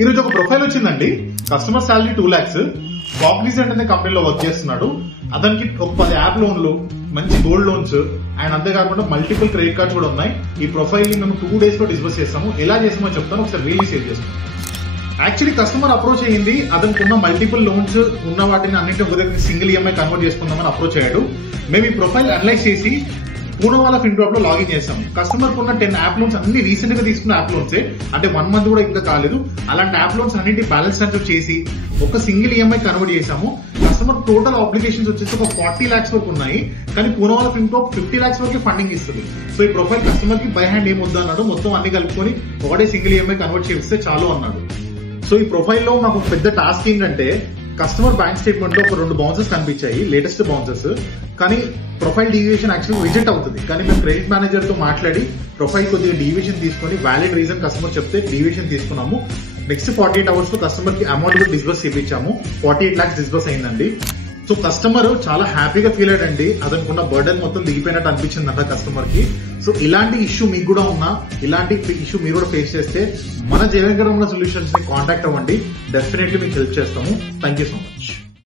ఈ రోజు ఒక ప్రొఫైల్ వచ్చిందండి. కస్టమర్ సాలరీ 2 lakhs, కాగ్నిజెంట్ అనే కంపెనీలో వర్క్ చేస్తున్నాడు. అతనికి ఒక 10 యాప్ లోన్లు, మంచి గోల్డ్ లోన్స్ అండ్ అంతేకాకుండా మల్టిపుల్ క్రెడిట్ కార్డ్స్ కూడా ఉన్నాయి. ఈ ప్రొఫైల్ ని మేము 2 days లో డిస్బర్స్ చేస్తాము. ఎలా చేస్తామో చెప్తాను, ఒకసారి వీళ్ళని షేర్ చేస్తాం. యాక్చువల్లీ కస్టమర్ అప్రోచ్ అయ్యింది, అతనికి ఉన్న మల్టిపుల్ లోన్స్ ఉన్న వాటిని అన్నింటి ఒక దగ్గర సింగిల్ ఈఎంఐ కన్వర్ట్ చేసుకుందామని అప్రోచ్ అయ్యాడు. మేము ఈ ప్రొఫైల్ అనలైజ్ చేసి పూనవాలా ఫిన్డ్రాప్ లో లాగిన్ చేస్తాం. కస్టమర్ కున్న 10 యాప్ లోన్స్ అన్ని రీసెంట్ గా తీసుకున్న యాప్ లోన్సే, అంటే 1 month కూడా ఇంకా కాలేదు. అలాంటి యాప్ లోన్స్ అన్నింటి బ్యాలెన్స్ ట్రాన్స్ఫర్ చేసి ఒక సింగిల్ ఈఎంఐ కన్వర్ట్ చేసాము. కస్టమర్ టోటల్ ఆబ్లిగేషన్స్ వచ్చేసి ఒక 40 lakhs వరకు ఉన్నాయి, కానీ పూనవాలా ఫిన్డ్రాప్ 50 lakhs వరకు ఫండింగ్ ఇస్తుంది. సో ఈ ప్రొఫైల్ కస్టమర్ కి బై హ్యాండ్ ఏం వద్దు అన్నాడు, మొత్తం అన్ని కలుపుకొని ఒకటే సింగిల్ ఈఎంఐ కన్వర్ట్ చేస్తే చాలు అన్నాడు. సో ఈ ప్రొఫైల్ లో మాకు పెద్ద టాస్క్ ఏంటంటే, కస్టమర్ బ్యాంక్ స్టేట్మెంట్ లో ఒక 2 బౌన్సెస్ కనిపించాయి, లేటెస్ట్ బౌన్సెస్. కానీ ప్రొఫైల్ డీవియేషన్ యాక్చువల్లీ రిజెక్ట్ అవుతుంది. కానీ మేము క్రెడిట్ మేనేజర్ తో మాట్లాడి ప్రొఫైల్ కొద్దిగా డీవియేషన్ తీసుకొని వ్యాలిడ్ రీజన్ కస్టమర్ చెప్తే డీవియేషన్ తీసుకున్నాము. నెక్స్ట్ 48 hours లో కస్టమర్ కి అమౌంట్ కూడా డిస్బర్స్ చేయించాము. 48 lakhs డిస్బర్స్ అయిందండి. సో కస్టమర్ చాలా హ్యాపీగా ఫీల్ అయ్యాడండి. అతనుకున్న బర్డెన్ మొత్తం దిగిపోయినట్టు అనిపించింది అంట కస్టమర్ కి. సో ఇలాంటి ఇష్యూ మీకు కూడా ఉన్నా, ఇలాంటి ఇష్యూ మీరు కూడా ఫేస్ చేస్తే మన జయవేంకటరమణ సొల్యూషన్స్ ని కాంటాక్ట్ అవ్వండి. డెఫినెట్లీ మీకు హెల్ప్ చేస్తాము. Thank you so much.